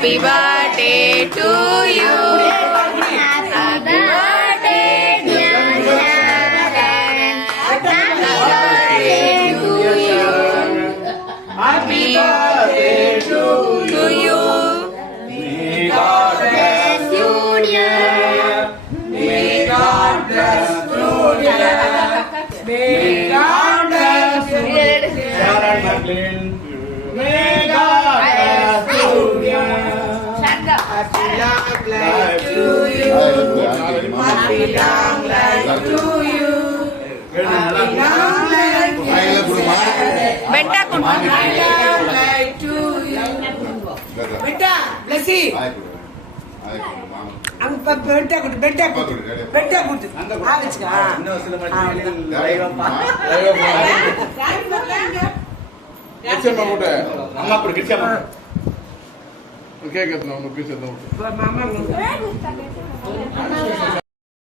Happy birthday to you. Happy birthday, dear Sharon. Happy birthday to you. Happy birthday to you. May God bless you, dear. May God bless you, dear. May God bless you, Sharon McLean. Happy long life to you. Happy long life to you. Happy long life to you. கொண்டு வா. Happy long life to you. பெட்டா பிளஸி அங்க பெட்டா கொடு பெட்டா கொடு பெட்டா கொடு ஆ வச்சுக்க ஆ. இன்னும் சில மணி. Kitchen போட்டு அம்மா அப்படி கிச்சா क्या कहता हूँ नौकरी से दो